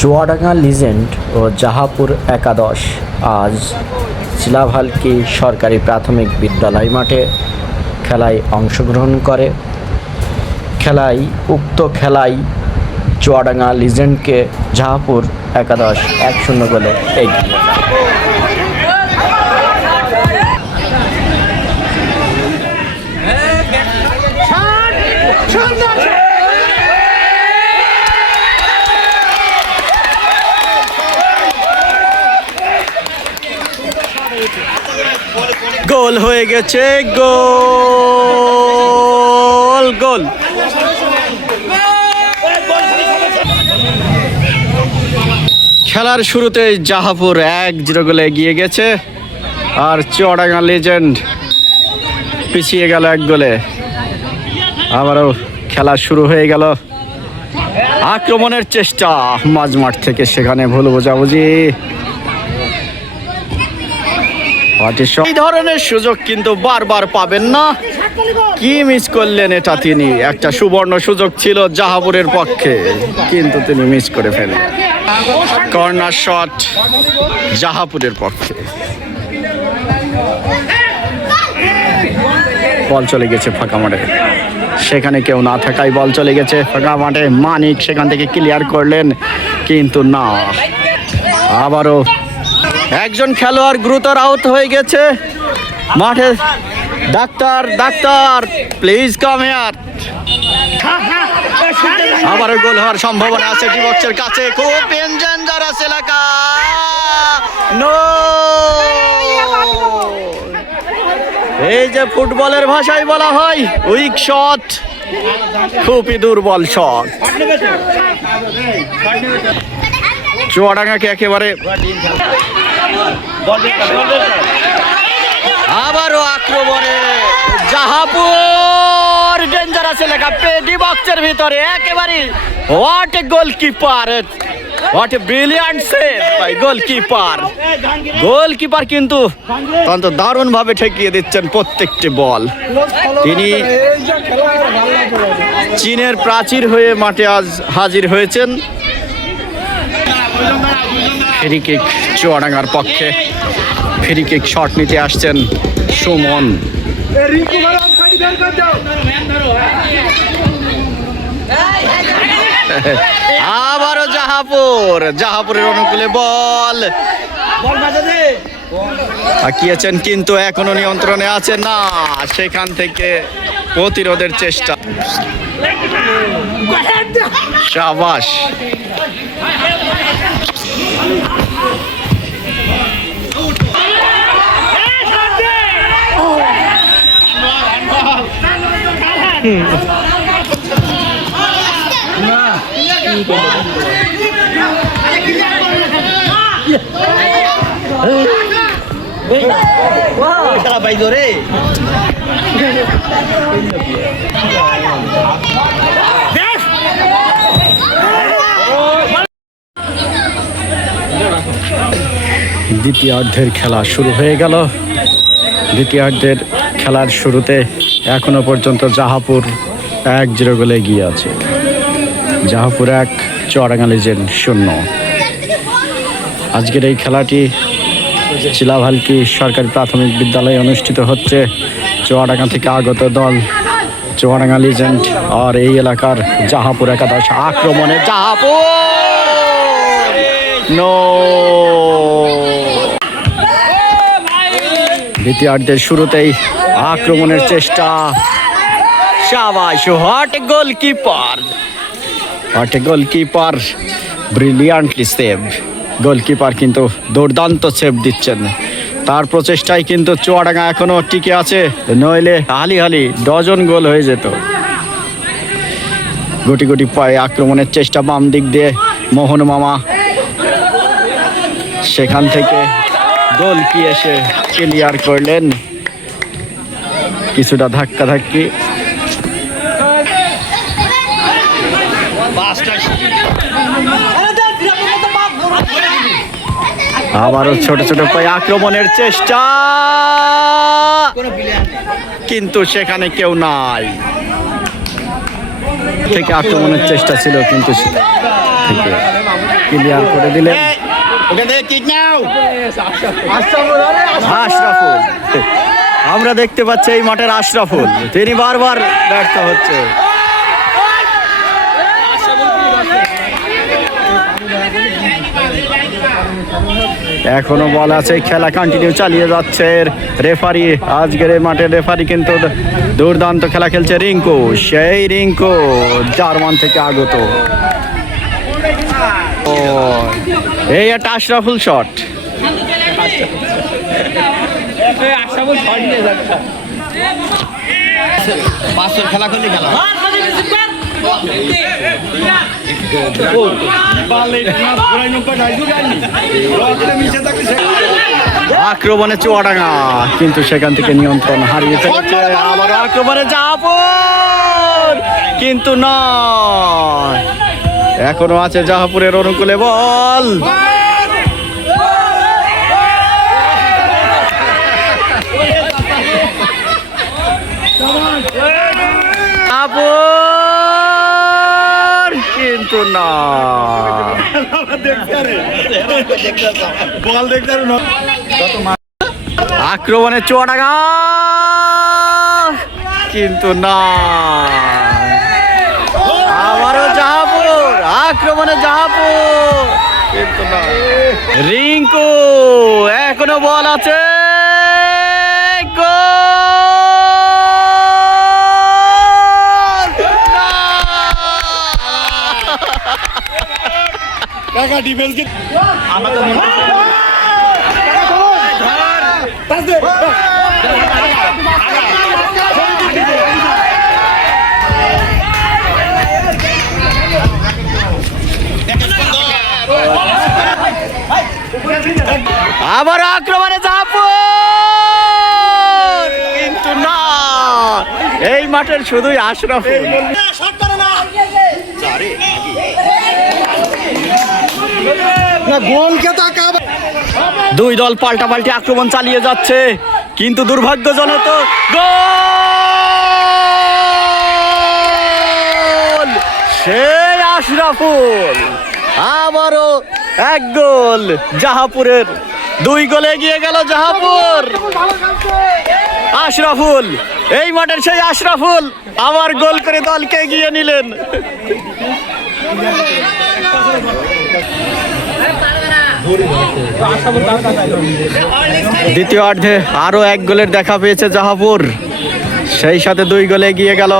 Chuadanga legend ও জাহাপুর একাদশ আজ চিলাভালকি সরকারি প্রাথমিক বিদ্যালয় মাঠে খেলায় অংশগ্রহণ করে। উক্ত খেলায় চুয়াডাঙ্গা লিজেন্ডকে জাহাপুর একাদশ 1-0 গোলে এগিয়ে। গোল হয়ে গেছে, গোল গোল। খেলার শুরুতে জাহাপুর 1-0 গোলে এগিয়ে গেছে, আর চুয়াডাঙ্গা লিজেন্ড পিছিয়ে গেল 1 গোলে। আবারও খেলা শুরু হয়ে গেল। আক্রমণের চেষ্টা মাঝমাঠ থেকে, সেখানে ভুল বোঝাবুঝি। এই ধরনের সুযোগ কিন্তু বারবার পাবেন না। কি মিস করলেন এটা তিনি? একটা সুবর্ণ সুযোগ ছিল জাহাপুরের পক্ষে, কিন্তু তিনি মিস করে ফেলেন। কর্নার শট জাহাপুরের পক্ষে। বল চলে গেছে ফাঁকা মাঠে, সেখানে কেউ না থাকায় বল চলে গেছে ফাঁকা মাঠে। মানিক সেখান থেকে ক্লিয়ার করলেন, কিন্তু না। আবারও একজন খেলোয়াড় গুরুতর আহত হয়ে গেছে মাঠে। Doctor please come here. আবারও গোল হওয়ার সম্ভাবনা আছে ডিবক্সের কাছে। খুব ডেঞ্জারাস এলাকা। নো, এই যে ফুটবলের ভাষায় বলা হয় উইক শট, খুবই দুর্বল শট। চুয়াডাঙ্গাকে একেবারে আবারও আক্রমণে জাহাপুর। ডেঞ্জারাস এলাকা, ডি বক্সের ভিতরে একেবারে। What a goalkeeper, what a brilliant save by goalkeeper কিন্তু অত্যন্ত দারুণ ভাবে ঠেকিয়ে দিচ্ছেন প্রত্যেকটি বল। তিনি চীনের প্রাচীর হয়ে মাঠে আজ হাজির হয়েছেন। ফ্রি কিক চুয়াডাঙ্গার পক্ষে। ফ্রি কিক শট নিতে আসছেন সুমন। আবারও জাহাপুরের অনুকূলে বল তাকিয়েছেন, কিন্তু এখনো নিয়ন্ত্রণে আছে না। সেখান থেকে প্রতিরোধের চেষ্টা। শাবাশ। দ্বিতীয়ার্ধের খেলা শুরু হয়ে গেল। দ্বিতীয়ার্ধের খেলার শুরুতে এখনো পর্যন্ত জাহাপুর 1-0 গোলে এগিয়ে আছে। জাহাপুর 1, চুয়াডাঙ্গা লিজেন্ড 0। আজকের এই খেলাটি চিলাভালকি সরকারি প্রাথমিক বিদ্যালয়ে অনুষ্ঠিত হচ্ছে। চুয়াডাঙ্গা থেকে আগত দল চুয়াডাঙ্গা লিজেন্ড আর এই এলাকার জাহাপুর একাদশ। আক্রমণে জাহাপুর, নো। দ্বিতীয়ার্ধের শুরুতেই আক্রমণের চেষ্টা। শাবাশ, what a goalkeeper, brilliantly save. Goalkeeper কিন্তু দুর্দান্ত সেভ দিচ্ছেন। তার প্রচেষ্টায় কিন্তু চুয়াডাঙ্গা এখনো টিকে আছে, নইলে হালি ডজন গোল হয়ে যেত। গুটি গুটি পায়ে আক্রমণের চেষ্টা বাম দিক দিয়ে মোহন মামা, সেখান থেকে গোলকি এসে ক্লিয়ার করলেন। কিছুটা ধাক্কাধাক্কি। আবারও ছোট ছোট পায়ে আক্রমণের চেষ্টা, কিন্তু সেখানে কেউ নাই। থেকে আক্রমণের চেষ্টা ছিল, কিন্তু থেকে ক্লিয়ার করে দিলেন আশরাফুল। আমরা দেখতে পাচ্ছি এই মাঠের আশরাফুল, তিনি বারবার ব্যর্থ হচ্ছে। এখনো বল আছে, খেলা কন্টিনিউ চালিয়ে যাচ্ছে। রেফারি, আজকের এই মাঠের রেফারি কিন্তু দুর্দান্ত খেলা খেলছে রিঙ্কু। সেই রিঙ্কু জার্মান থেকে আগত। এই একটা আশরাফুল শট। খেলা করলে খেলা আক্রমণে চুয়াডাঙ্গা, কিন্তু সেখান থেকে নিয়ন্ত্রণ হারিয়ে ফেলেছে। আবার আক্রমণে জাহাপুর, কিন্তু নয়, এখনো আছে জাহাপুরের অনুকূলে বল। কিন্তু না, আক্রমণে চুয়াডাঙ্গা, কিন্তু না, আবারও জাহাপুর, আক্রমণে জাহাপুর, কিন্তু না। রিঙ্কু, এখনো বল আছে, আবার আক্রমণে জাহাপুর, কিন্তু না, এই মাঠের শুধুই আশরাফুল। দুই দল পাল্টাপাল্টি আক্রমণ চালিয়ে যাচ্ছে, কিন্তু দুর্ভাগ্যজনক গোল, সেই আশরাফুল। আবারও এক গোল জাহাপুরের, 2 গোলে এগিয়ে গেল জাহাপুর। আশরাফুল, এই মাঠের সেই আশরাফুল আবার গোল করে দলকে এগিয়ে নিলেন। দ্বিতীয়ার্ধে আরো 1 গোলের দেখা পেয়েছে জাহাপুর, সেই সাথে 2 গোলে এগিয়ে গেল।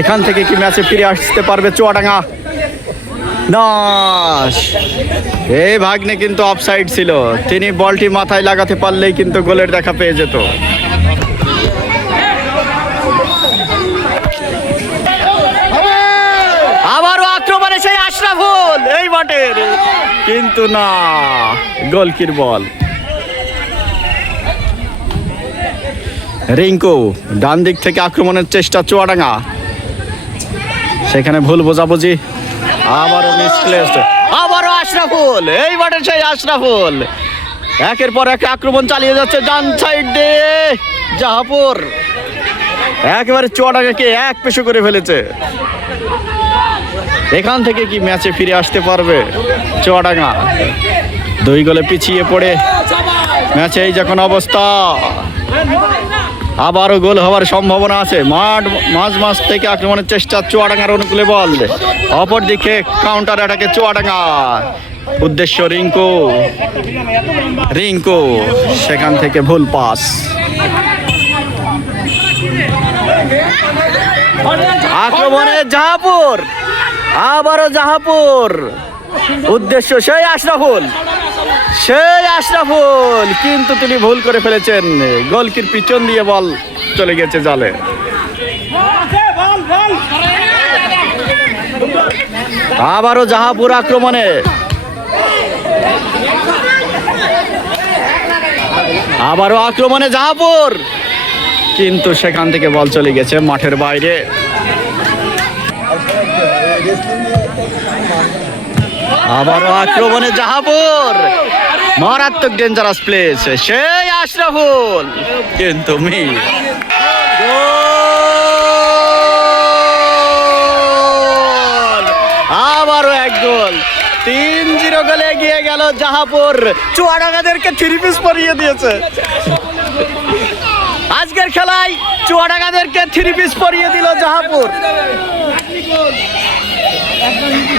এখান থেকে কি ম্যাচে ফিরে আসতে পারবে চুয়াডাঙ্গা? নাশ, এই ভাগ্নে কিন্তু অফসাইড ছিল, তিনি বলটি মাথায় লাগাতে পারলেই কিন্তু গোলের দেখা পেয়ে যেত। আবারও আক্রমণে সেই আশরাফুল এই মাঠের, কিন্তু না, গোলকির বল। রিঙ্কু, ডান দিক থেকে আক্রমণের চেষ্টা চুয়াডাঙ্গা, সেখানে ভুল বোঝাবুঝি, আবারও মিসপ্লেসড, আবারও আশরাফুল, এই মাঠের সেই আশরাফুল একের পর এক আক্রমণ চালিয়ে যাচ্ছে ডান সাইড দিয়ে। জাহাপুর একেবারে চুয়াডাঙ্গাকে এক পেশো করে ফেলেছে। এখান থেকে কি ম্যাচে ফিরে আসতে পারবে চুয়াডাঙ্গা? 2 গোলে পিছিয়ে পড়ে ম্যাচে এই যখন অবস্থা, আবারও গোল হওয়ার সম্ভাবনা আছে। মাঝ থেকে আক্রমণের চেষ্টা, চুয়াডাঙ্গার অনুকূলে বল, অপর দিকে কাউন্টার অ্যাটাকে চুয়াডাঙ্গা, উদ্দেশ্য রিঙ্কু, সেখান থেকে ভুল পাস। আক্রমণে জাহাপুর, আবারও জাহাপুর, উদ্দেশ্য সেই আশরাফুল, কিন্তু তিনি ভুল করে ফেলেছেন। গোলকির পিছন দিয়ে বল চলে গেছে জালে। আবারও জাহাপুর আক্রমণে, আবারও আক্রমণে জাহাপুর, কিন্তু সেখান থেকে বল চলে গেছে মাঠের বাইরে। আবারও আক্রমণে জাহাপুর, মারাত্মক ডেঞ্জারাস প্লেস, সেই আশরাফুল, কিন্তু আবারও 1 গোল। 3-0 গোলে এগিয়ে গেল জাহাপুর। চুয়াডাঙ্গাদেরকে 3 পিস পরিয়ে দিয়েছে আজকের খেলায়। চুয়াডাঙ্গাদেরকে 3 পিস পরিয়ে দিল জাহাপুর।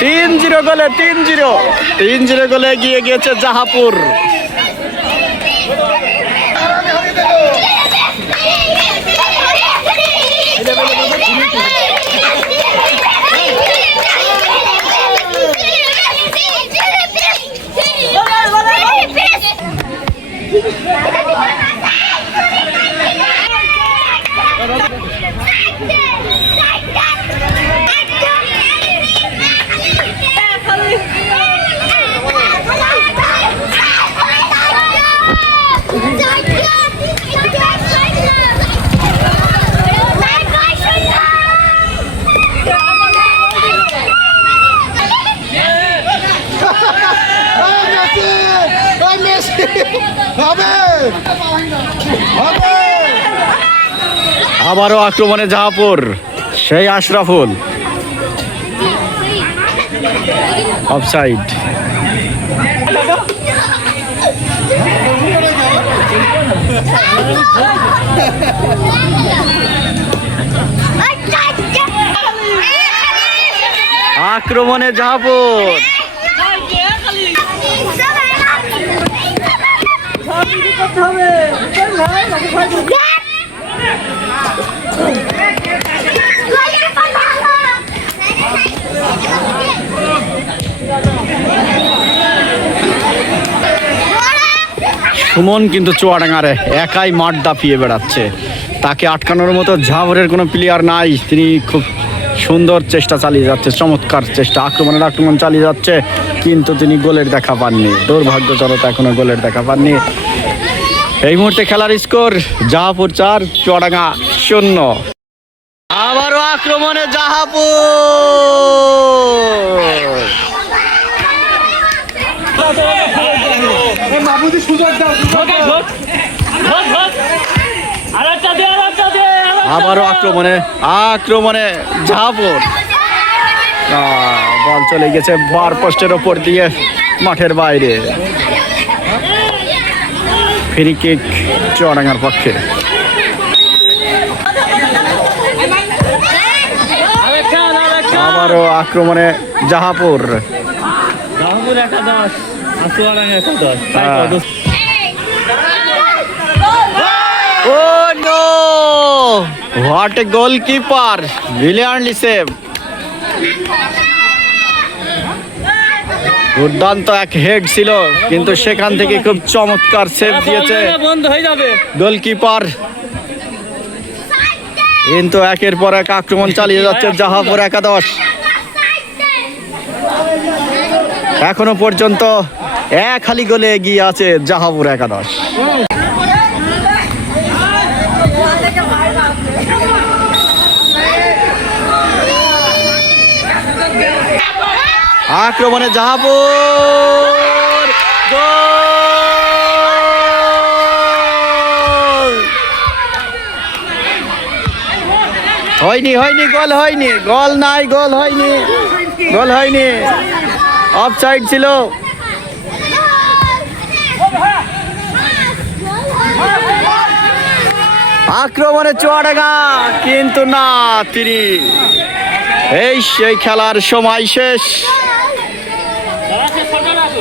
3-0 গোলে 3-0 গোলে এগিয়ে গিয়েছে জাহাপুর। আবারও আক্রমণে জাহাপুর। সেই আশরাফুল, অফসাইড। আক্রমণে জাহাপুর। সুমন কিন্তু চুয়াডাঙ্গারে একাই মাঠ দাপিয়ে বেড়াচ্ছে। তাকে আটকানোর মতো জাহাপুরের কোনো প্লেয়ার নাই। তিনি খুব সুন্দর চেষ্টা চালিয়ে যাচ্ছে, চমৎকার চেষ্টা, আক্রমণ চালিয়ে যাচ্ছে, কিন্তু তিনি গোলের দেখা পাননি। দুর্ভাগ্যজনক এখনো গোলের দেখা পাননি। এই মুহূর্তে খেলার স্কোর জাহাপুর 4, চুয়াডাঙ্গা 0। আবারও আক্রমণে জাহাপুর। আবারও আক্রমণে জাহাপুর। বল চলে গেছে বার পোস্টের ওপর দিয়ে মাঠের বাইরে। ফ্রি কিক চুয়াডাঙ্গার পক্ষে। আবারও আক্রমণে Jahapur. Oh no! What a goalkeeper! Brilliantly save. দুর্দান্ত এক হেড ছিল, কিন্তু সেখান থেকে খুব চমৎকার সেভ দিয়েছে গোলকিপার। কিন্তু একের পর এক আক্রমণ চালিয়ে যাচ্ছে জাহাপুর একাদশ। এখনো পর্যন্ত 1 গোলে এগিয়ে আছে জাহাপুর একাদশ। আক্রমণে জাহাপুর, গোল! হয়নি, গোল হয়নি, গোল হয়নি, অফসাইড ছিল। আক্রমণে চুয়াডাঙ্গা, কিন্তু না, তিনি সেই খেলার সময় শেষ।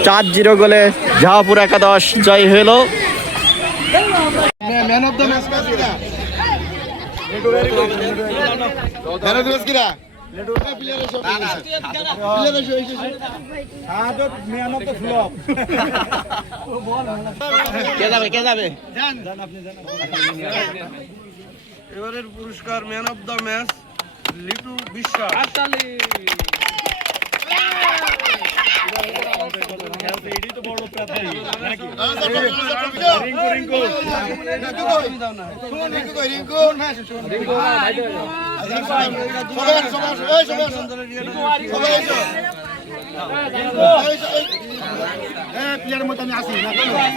4-0 গোলে জাহাপুর একাদশ জয় হল। ম্যান অফ দ্য ম্যাচ এবারের পুরস্কার man of the match Litu বিশ্বাস। প্লেয়ারের মধ্যে আমি আসি ধন্যবাদ।